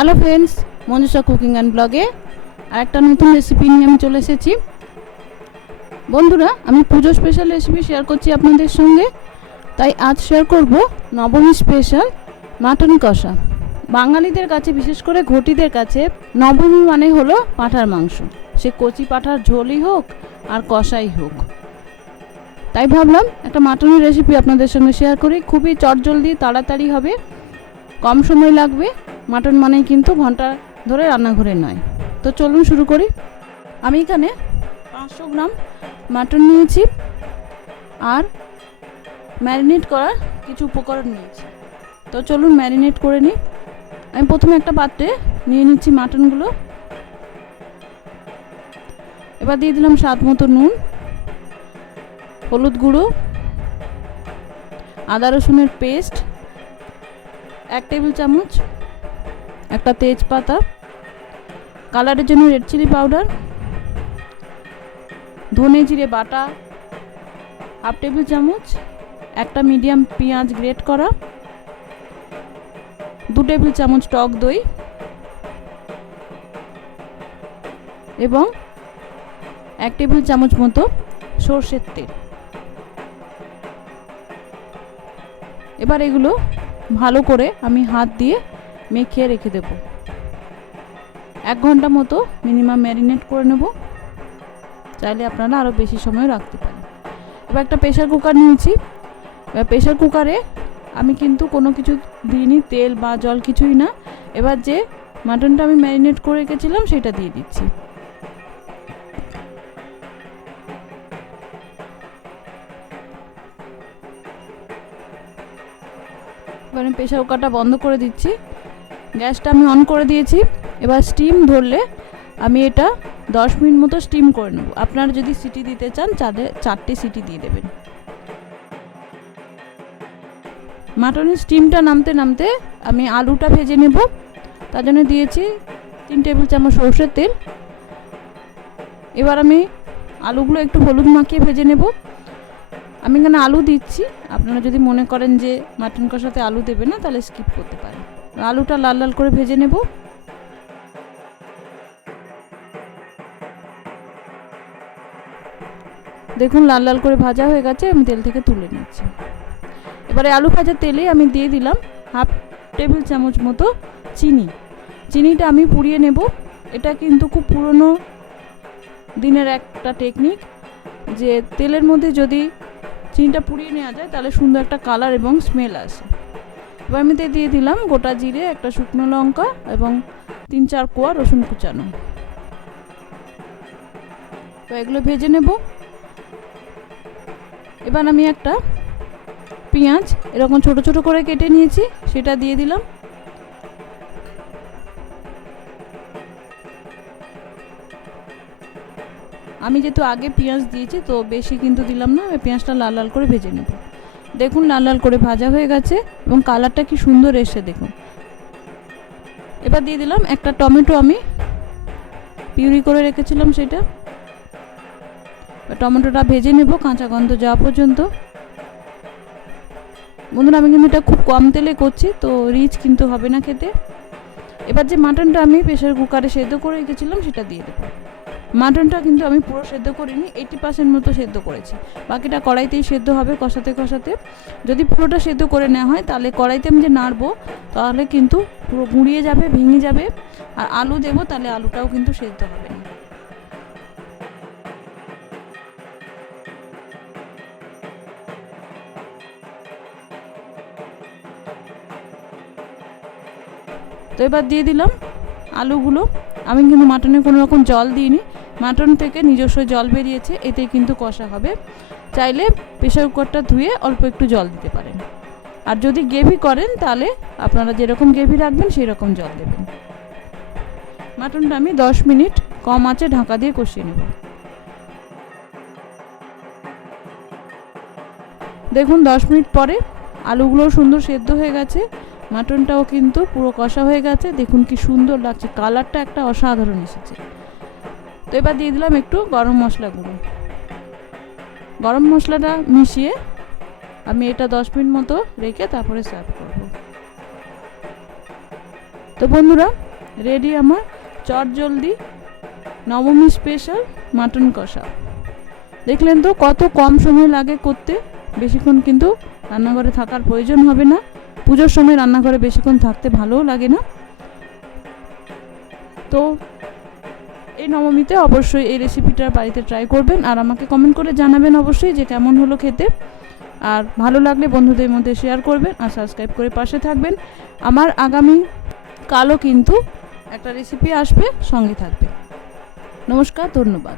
Hello friends, Manjusha cooking and ব্লগে আর একটা নতুন রেসিপি নিয়ে আমি চলে এসেছি। বন্ধুরা, আমি পুজো স্পেশাল রেসিপি শেয়ার করছি আপনাদের সঙ্গে। তাই আজ শেয়ার করব নবমী স্পেশাল মাটন কষা। বাঙালিদের কাছে, বিশেষ করে ঘটিদের কাছে, নবমী মানে হলো পাঁঠার মাংস। সে কচি পাঁঠার ঝোলই হোক আর কষাই হোক। তাই ভাবলাম একটা মাটনের রেসিপি আপনাদের সঙ্গে শেয়ার করি। খুবই চটজলদি, তাড়াতাড়ি হবে, কম সময় লাগবে। মাটন মানেই কিন্তু ঘন্টা ধরে রান্নাঘরে নয়। তো চলুন শুরু করি। আমি এখানে 500 গ্রাম মাটন নিয়েছি আর ম্যারিনেট করার কিছু উপকরণ নিয়েছি। তো চলুন ম্যারিনেট করে নিই। আমি প্রথমে একটা পাত্রে নিয়ে নিচ্ছি মাটনগুলো। এবার দিয়ে দিলাম স্বাদ মতো নুন, হলুদ গুঁড়ো, আদা রসুনের পেস্ট 1 টেবিল চামচ, একটা তেজপাতা, কালারের জন্য রেড চিলি পাউডার, ধনে জিরে বাটা 1/2 টেবিল চামচ, একটা মিডিয়াম পেঁয়াজ গ্রেট করা, 2 টেবিল চামচ টক দই এবং 1 টেবিল চামচ মতো সরষের তেল। এবার এগুলো ভালো করে আমি হাত দিয়ে মেখে রেখে দেব। 1 ঘন্টা মতো মিনিমাম ম্যারিনেট করে নেব। চাইলে আপনারা আরও বেশি সময় রাখতে পারেন। এবার একটা প্রেশার কুকার নিয়েছি। এবার প্রেশার কুকারে আমি কিন্তু কোনো কিছু দিইনি, তেল বা জল কিছুই না। এবার যে মাটনটা আমি ম্যারিনেট করে রেখেছিলাম সেটা দিয়ে দিচ্ছি। এবার আমি প্রেশার কুকারটা বন্ধ করে দিচ্ছি। গ্যাসটা আমি অন করে দিয়েছি। এবার স্টিম ধরলে আমি এটা 10 মিনিট মতো স্টিম করে নেব। আপনারা যদি সিটি দিতে চান তাহলে 4টে সিটি দিয়ে দেবেন। মাটনের স্টিমটা নামতে নামতে আমি আলুটা ভেজে নেব। তার জন্য দিয়েছি 3 টেবিল চামচ সরষের তেল। এবার আমি আলুগুলো একটু হলুদ মাখিয়ে ভেজে নেব। আমি এখানে আলু দিচ্ছি। আপনারা যদি মনে করেন যে মাটন কষাতে আলু দেবে না, তাহলে স্কিপ করতে পারেন। আলুটা লাল লাল করে ভেজে নেব। দেখুন লাল লাল করে ভাজা হয়ে গেছে, আমি তেল থেকে তুলে নিচ্ছি। এবারে আলু ভাজার তেলে আমি দিয়ে দিলাম 1/2 টেবিল চামচ মতো চিনি। চিনিটা আমি পুড়িয়ে নেব। এটা কিন্তু খুব পুরনো দিনের একটা টেকনিক, যে তেলের মধ্যে যদি চিনিটা পুড়িয়ে নেওয়া যায় তাহলে সুন্দর একটা কালার এবং স্মেল আসে। এবার আমি দিয়ে দিলাম গোটা জিরে, একটা শুকনো লঙ্কা এবং 3-4 কোয়া রসুন কুচানো। তো এগুলো ভেজে নেব। এবার আমি একটা পেঁয়াজ এরকম ছোট ছোট করে কেটে নিয়েছি, সেটা দিয়ে দিলাম। আমি যেহেতু আগে পেঁয়াজ দিয়েছি তো বেশি কিন্তু দিলাম না। পেঁয়াজটা লাল লাল করে ভেজে নেব। দেখুন লাল লাল করে ভাজা হয়ে গেছে এবং কালারটা কি সুন্দর এসে দেখুন। এবার দিয়ে দিলাম একটা টমেটো, আমি পিউরি করে রেখেছিলাম সেটা। টমেটোটা ভেজে নেব কাঁচা গন্ধ যাওয়া পর্যন্ত। বন্ধুরা, আমি কিন্তু এটা খুব কম তেলে করছি, তো রিচ কিন্তু হবে না খেতে। এবার যে মাটনটা আমি প্রেশার কুকারে সেদ্ধ করে রেখেছিলাম সেটা দিয়ে দেবো। মাটনটা কিন্তু আমি পুরো সেদ্ধ করিনি, 80% মতো সেদ্ধ করেছি। বাকিটা কড়াইতেই সেদ্ধ হবে কষাতে কষাতে। যদি পুরোটা সেদ্ধ করে নেওয়া হয় তাহলে কড়াইতে আমি যে নাড়বো তাহলে কিন্তু পুরো গুঁড়িয়ে যাবে, ভেঙে যাবে। আর আলু দেবো তাহলে আলুটাও কিন্তু সেদ্ধ হবে না। তো এবার দিয়ে দিলাম আলুগুলো। আমি কিন্তু মাটনে কোনো রকম জল দিইনি, মাটন থেকে নিজস্ব জল বেরিয়েছে, এতে কিন্তু কষা হবে। চাইলে প্রেশার কুকারটা ধুয়ে অল্প একটু জল দিতে পারেন। আর যদি গ্রেভি করেন তাহলে আপনারা যেরকম গ্রেভি রাখবেন সেই রকম জল দেবেন। মাটনটা আমি 10 মিনিট কম আঁচে ঢাকা দিয়ে কষিয়ে নেব। দেখুন 10 মিনিট পরে আলুগুলো সুন্দর সেদ্ধ হয়ে গেছে, মাটনটাও কিন্তু পুরো কষা হয়ে গেছে। দেখুন কি সুন্দর লাগছে, কালারটা একটা অসাধারণ এসেছে। তো এবার দিয়ে দিলাম একটু গরম মশলা গুঁড়ো। গরম মশলাটা মিশিয়ে আমি এটা 10 মিনিট মতো রেখে তারপরে সার্ভ করব। তো বন্ধুরা, রেডি আমার চটজলদি নবমী স্পেশাল মাটন কষা। দেখলেন তো কত কম সময় লাগে করতে, বেশিক্ষণ কিন্তু রান্নাঘরে থাকার প্রয়োজন হবে না। পুজোর সময় রান্নাঘরে বেশিক্ষণ থাকতে ভালোও লাগে না। তো এই নবমীতে অবশ্যই এই রেসিপিটা বাড়িতে ট্রাই করবেন আর আমাকে কমেন্ট করে জানাবেন অবশ্যই যে কেমন হলো খেতে। আর ভালো লাগলে বন্ধুদের মধ্যে শেয়ার করবেন আর সাবস্ক্রাইব করে পাশে থাকবেন। আমার আগামী কালও কিন্তু একটা রেসিপি আসবে, সঙ্গে থাকবে। নমস্কার, ধন্যবাদ।